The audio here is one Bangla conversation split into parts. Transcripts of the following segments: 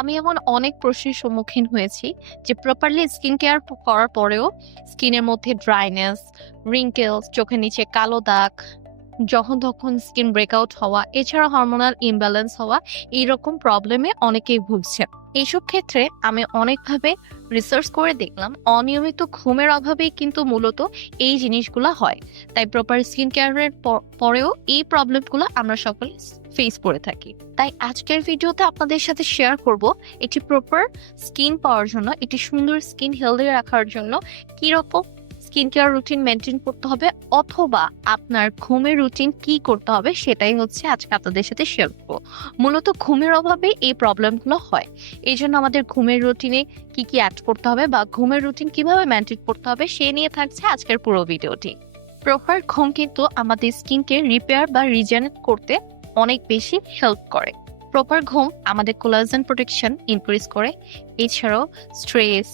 আমি এমন অনেক প্রশ্নের সম্মুখীন হয়েছি যে প্রপারলি স্কিন কেয়ার করার পরেও স্কিনের মধ্যে ড্রাইনেস, রিঙ্কেলস, চোখের নিচে কালো দাগ, যখন তখন স্কিন ব্রেকআউট হওয়া, এছাড়া হরমোনাল ইমব্যালেন্স হওয়া, এইরকম প্রবলেমে অনেকেই ভুগছে। এইসব ক্ষেত্রে আমি অনেকভাবে রিসার্চ করে দেখলাম অনিয়মিত ঘুমের অভাবেই কিন্তু মূলত এই জিনিসগুলো হয়। তাই প্রপার স্কিন কেয়ারের পরেও এই প্রবলেমগুলো আমরা সকলে ফেস করে থাকি। তাই আজকের ভিডিওতে আপনাদের সাথে শেয়ার করব একটি প্রপার স্কিন পাওয়ার জন্য, একটি সুন্দর স্কিন হেলদি রাখার জন্য কিরকম স্কিন কেয়ার রুটিন মেনটেন করতে হবে, অথবা আপনার ঘুমের রুটিন কি করতে হবে, সেটাই হচ্ছে আজকে আপনাদের সাথে শেয়ার করবো। মূলত ঘুমের অভাবে এই প্রবলেমগুলো হয়। এই জন্য আমাদের ঘুমের রুটিনে কি কি অ্যাড করতে হবে বা ঘুমের রুটিন কিভাবে মেনটেন করতে হবে সে নিয়ে থাকছে আজকের পুরো ভিডিওটি। প্রপার ঘুম কিন্তু আমাদের স্কিনকে রিপেয়ার বা রিজেনারেট করতে অনেক বেশি হেল্প করে। প্রপার ঘুম আমাদের কোলাজেন প্রোটেকশন ইনক্রিজ করে, এছাড়াও স্ট্রেস,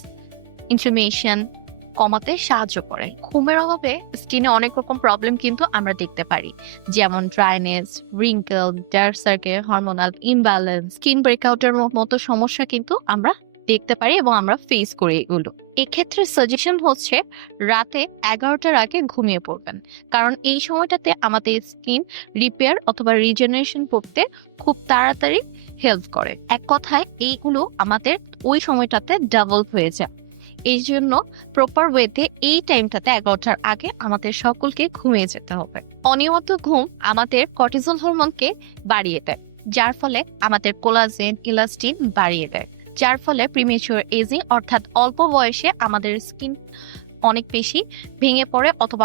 ইনফ্লামেশন কমাতে সাহায্য করে। ঘুমের অভাবে স্কিনে অনেক রকম প্রবলেম কিন্তু আমরা দেখতে পারি, যেমন dryness, wrinkle, dark circle, hormonal imbalance, skin ব্রেকআউটের মতো সমস্যা কিন্তু আমরা দেখতে পারি এবং আমরা ফেস করি এগুলো। এক্ষেত্রে সাজেশন হচ্ছে রাতে 11টার আগে ঘুমিয়ে পড়বেন, কারণ এই সময়টাতে আমাদের স্কিন রিপেয়ার অথবা রিজেনারেশন করতে খুব তাড়াতাড়ি হেল্প করে। এক কথায় এইগুলো আমাদের ওই সময়টাতে ডাবল হয়ে যায়। এই জন্য প্রপার ওয়েতে এই টাইমটাতে 11টার আগে আমাদের সকলকে ঘুমিয়ে যেতে হবে। অনিয়মিত ঘুম আমাদের কর্টিসল হরমোনকে বাড়িয়ে দেয়, যার ফলে আমাদের কোলাজেন, ইলাস্টিন বাড়িয়ে দেয়, যার ফলে প্রিমেচিউর এজিং অর্থাৎ অল্প বয়সে আমাদের স্কিন অনেক বেশি ভেঙে পড়ে অথবা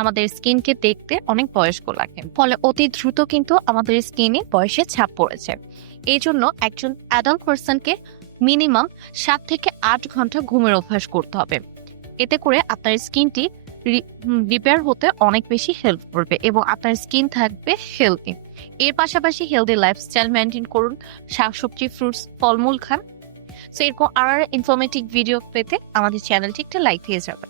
আমাদের স্কিনকে দেখতে অনেক বয়স্ক লাগে। ফলে অতি দ্রুত কিন্তু আমাদের স্কিনে বয়সে ছাপ পড়েছে। এই জন্য একজন অ্যাডাল্ট পার্সনকে মিনিমাম 7 থেকে 8 ঘন্টা ঘুমের অভ্যাস করতে হবে। এতে করে আপনার স্কিনটি রিপেয়ার হতে অনেক বেশি হেল্প করবে এবং আপনার স্কিন থাকবে হেলদি। এর পাশাপাশি হেলদি লাইফস্টাইল মেনটেন করুন, শাকসবজি, ফ্রুটস, ফলমূল খান। সো এরকম আর ইনফরমেটিভ ভিডিও পেতে আমাদের চ্যানেলটি একটা লাইক দিয়ে যাবে।